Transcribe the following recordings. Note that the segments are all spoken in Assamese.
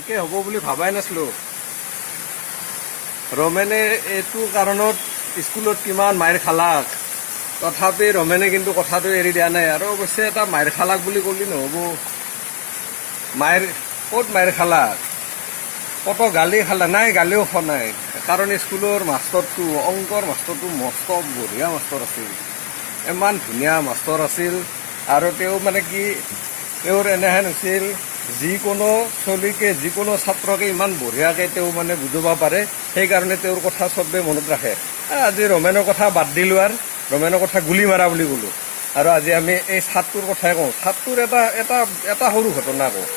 এনকে হ'ব বুলি ভাবাই নাছিলোঁ। ৰমেনে এইটো কাৰণত স্কুলত কিমান মাইৰ খালাক, তথাপি ৰমেনে কিন্তু কথাটো এৰি দিয়া নাই। আৰু অৱশ্যে এটা মাইৰ খালাক বুলি ক'লি নহ'ব। মাইৰ ক'ত মাইৰ খালাক, কত গালি খালা নাই, গালিও খোৱা নাই। কাৰণ স্কুলৰ মাষ্টৰটো, অংকৰ মাষ্টৰটো মস্ত বঢ়িয়া মাষ্টৰ আছিল, ইমান ধুনীয়া মাষ্টৰ আছিল। আৰু তেওঁ মানে কি, তেওঁৰ এনেহেন হৈছিল, যিকোনো চলিকে যিকোনো ছাত্ৰকে ইমান বঢ়িয়াকৈ তেওঁ মানে বুজাব পাৰে। সেইকাৰণে তেওঁৰ কথা চবেই মনত ৰাখে। আজি ৰমেনৰ কথা বাদ দিলোঁ, আৰু ৰমেনৰ কথা গুলি মাৰা বুলি ক'লোঁ। আৰু আজি আমি এই ছাত্ৰটোৰ কথাই কওঁ। ছাত্ৰটোৰ এটা সৰু ঘটনা কওঁ।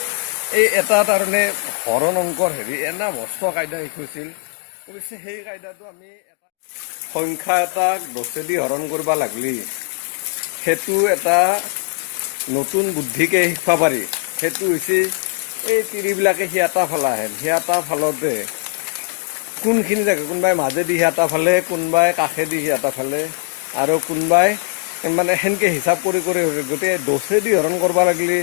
এই এটা তাৰমানে হৰণ অংকৰ এনা মস্ত কায়দা শিকাইছিল। অৱশ্যে সেই কায়দাটো আমি সংখ্যা এটাক দছেদি হৰণ কৰিব লাগিলে সেইটো এটা নতুন বুদ্ধিকে শিকিব পাৰি। সেইটো হৈছে এই তিৰিবিলাকে সিয়াটা ফালা হেন, সিয়াটা ফালতে কোনখিনি জেগা, কোনোবাই মাজেদি সিয়াটা ফালে, কোনোবাই কাষেদি সিয়াটা ফালে, আৰু কোনোবাই মানে সেনেকৈ হিচাপ কৰি গোটেই দছেদি হৰণ কৰিব লাগিলে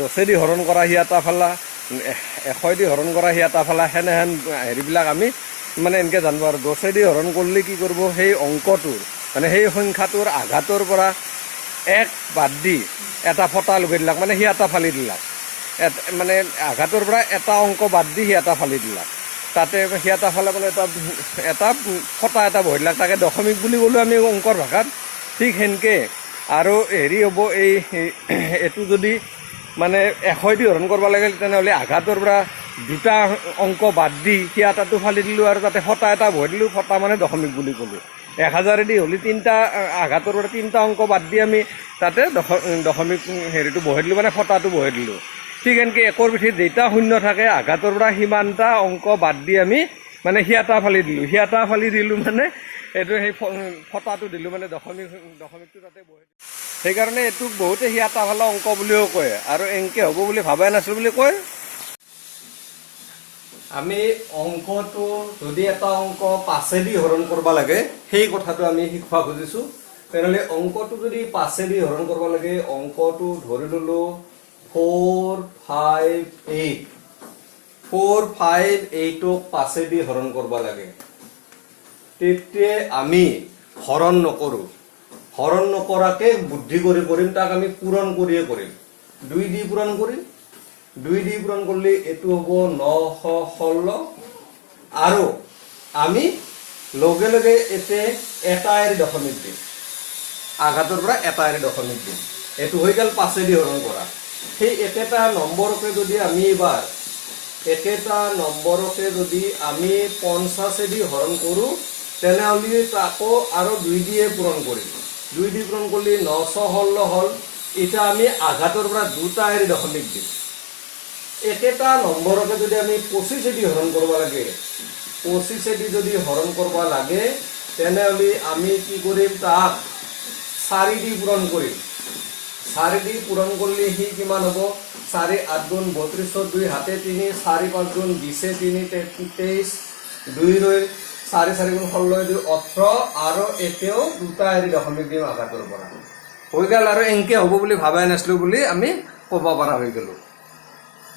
দছেদি হৰণ কৰা সিয়াটা ফালা, এশদি হৰণ কৰা সিয়াটা ফালা, সেনেহেন হেৰিবিলাক আমি মানে এনেকৈ জানিব। আৰু দছেদি হৰণ কৰিলে কি কৰিব, সেই অংকটোৰ মানে সেই সংখ্যাটোৰ আঘাতৰ পৰা এক বাদ দি এটা ফটা লগাই দিলাক, মানে সিয়াটা ফালি দিলাক। মানে আঘাতৰ পৰা এটা অংক বাদ দি সিয়াটা ফালি দিলাক। তাতে সিয়াটা ফালে মানে এটা ফটা এটা বহি দিলাক, তাকে দশমিক বুলি ক'লোঁ আমি অংকৰ ভাষাত। ঠিক সেনেকৈ আৰু হ'ব, এইটো যদি মানে এশদি হৰণ কৰিব লাগিল, তেনেহ'লে আঘাতৰ পৰা দুটা অংক বাদ দি সিয়াটাটো ফালি দিলোঁ, আৰু তাতে ফটা এটা বহাই দিলোঁ। ফটা মানে দশমিক বুলি ক'লোঁ। 1000দি হ'লে তিনিটা আঘাতৰ পৰা তিনিটা অংক বাদ দি আমি তাতে দশমিক বহাই দিলোঁ, মানে ফটাটো বহাই দিলোঁ। ঠিক এনেকৈ একৰ পিঠিত যেইটা শূন্য থাকে, আঘাতৰ পৰা সিমানটা অংক বাদ দি আমি মানে সিয়াটা ফালি দিলোঁ মানে এইটো সেই ফটাটো দিলোঁ, মানে দশমিকটো তাতে বহাই দিলোঁ। সেইকাৰণে এইটোক বহুতে সিয়াটা ফালা অংক বুলিও কয়, আৰু এনেকৈ হ'ব বুলি ভাবাই নাছিলোঁ বুলি কয়। আমি অংকটো যদি এটা অংক 5দি হৰণ কৰিব লাগে, সেই কথাটো আমি শিকিব খুজিছোঁ। তেনেহ'লে অংকটো যদি 5দি হৰণ কৰিব লাগে, অংকটো ধৰি ল'লোঁ 4, 5, 8। 4, 5, 8ক 5দি হৰণ কৰিব লাগে। তেতিয়া আমি হৰণ নকৰোঁ, হৰণ নকৰাকৈ বুদ্ধি কৰি কৰিম, তাক আমি পূৰণ কৰিয়ে কৰিম। 2 দি পূৰণ কৰিম, 2 দি পূৰণ কৰিলে এইটো হ'ব 916। আৰু আমি লগে লগে এতে এটা এৰি দশমিক দিম, আঘাতৰ পৰা এটা এৰি দশমিক দিম। এইটো হৈ গ'ল 5দি হৰণ কৰা। সেই একেটা নম্বৰকে যদি আমি এবাৰ একেটা নম্বৰকে যদি আমি 50দি হৰণ কৰোঁ, তেনেহ'লে তাকো আৰু 2 দিয়ে পূৰণ কৰিম। 2 দি পূৰণ কৰিলে 916 হ'ল। এতিয়া আমি আঘাতৰ পৰা দুটা এৰি দশমিক দিম। একেটা নম্বৰকে যদি আমি 25দি হৰণ কৰিব লাগে, 25দি যদি হৰণ কৰিব লাগে, তেনেহ'লে আমি কি কৰিম, তাক 4 দি পূৰণ কৰিম। 4 দি পূৰণ কৰিলে সি কিমান হ'ব, 4 8 গুণ 32, 2 হাতে 3, 4 5 গুণ 20, 3 23, 2 ৰৈ 4 4 গুণ 16, 2 18, আৰু এতিয়াও দুটা এৰি দশমিক দিম আঘাতৰ পৰা। হৈ গ'ল। আৰু এনেকৈ হ'ব বুলি ভাবাই নাছিলোঁ বুলি আমি ক'ব পৰা হৈ গ'লোঁ।